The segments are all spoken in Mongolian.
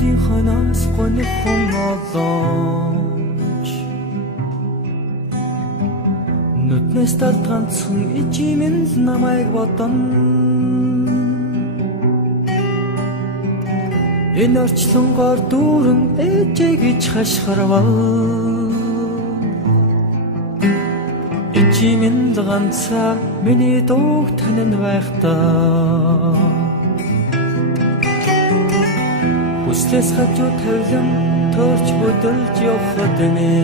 Нүдийн хойноос гонихон олооч нүднээс талд ганцхан ижимэн л намайг бодон энэ орчлонгоор дүүрэн ээжээ гэж хашгирвал ижимэн л ганцаар миний дууг танин байхдаа хүслээс хажуу тавилан төрч бүдэлж явхад нэ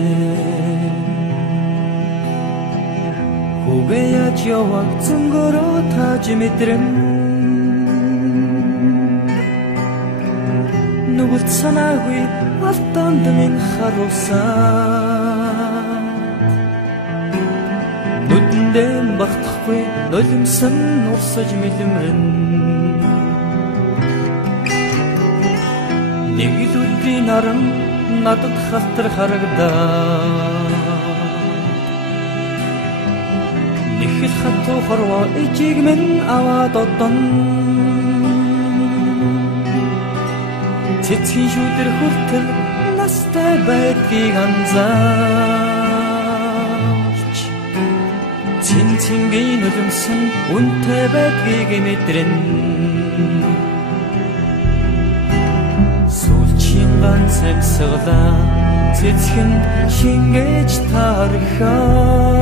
Хүүгээ яаж яваг зөнгөрөө тааж мэдрэн Нүгэлт санаагүй алтанд минь харуулсан Нүдэндээ багтахгүй нулимсан урсаж мэлмэн Нэг л өдрийн наран надад халтар харагдаа Нэхэл хатуу хорвоо ижиг минь аваад одон Цэцгийн шүүдэр хүртэл настай байдгийг анзаарч Цинцингийн нулимсан үнтэй байдгийг мэдрэн Сүүлчийн ганц амьсгалаа цэцгэнд шингээж таархаад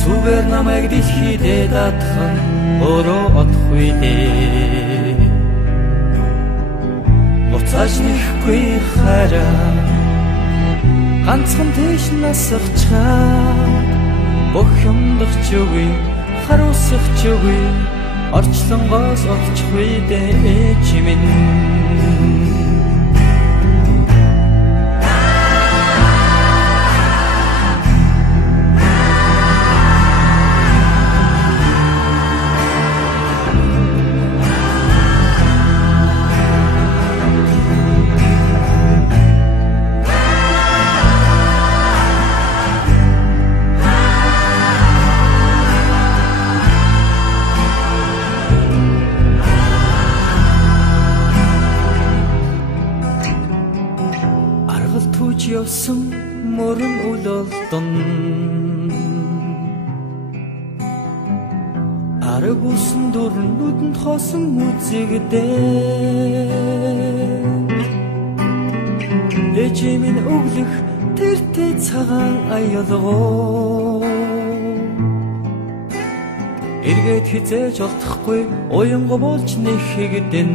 Зүгээр намайг дэлхийдээ даатхан өөрөө одохгүй дээ Буцааж нэхгүй хараа Ганцхан тийш насахчаад Бүх юмдах ч үгүй харуусах ч үгүй Орчлонгоос олчихгүй дээ ээж минь Түүж явсан мөрөн үл олдон Араг усан дурн нүдэнд хоосон үзэгдээ Ээжээ минь өглөх тэртэй цагаан аялгоо Эргээд хизээж олдохгүй уянга болж нэхэгдэн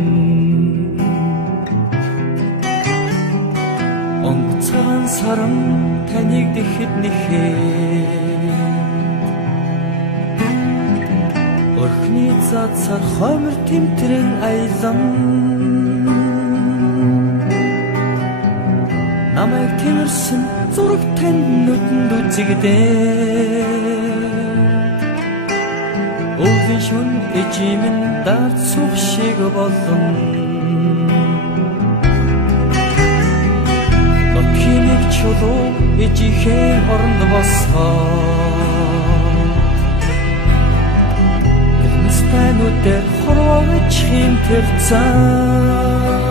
Цагаан саран таныг дэхэд нэхээ Орхны зад сар хомер тэмтрэн аялан Намайг тэмэрсэн зураг тань нүдэнд үзэгдээ Өвлийн шүн ижимэн дард сух шиг болон Нотхиник чулуу ижихээ хоронд босхоо Нэмстэнүүдээр хорвооч хинтэр цаад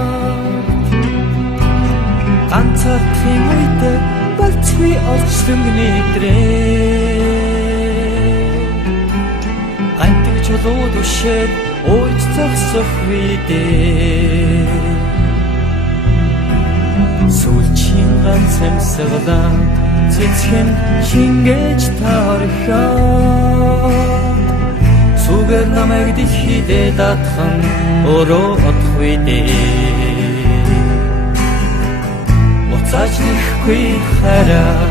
Ганцаардхийн үедээ болцгүй орчлон нэтрээ Гантэг чулуу түшээд ууж зогсох үедээ Сүүлчийн ганц амьсгалаа цэцгэнд шингээж таархаад Зүгээр намайг дэлхийдээ даатхан өөрөө одохгүй дээ Буцааж нэхгүй хараа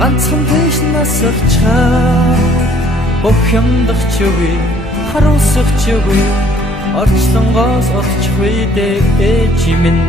Ганцхан тийш насахчаад Бүх юмдах ч үгүй харуусах ч үгүй Орчлонгоос олчихгүй дээ ээж минь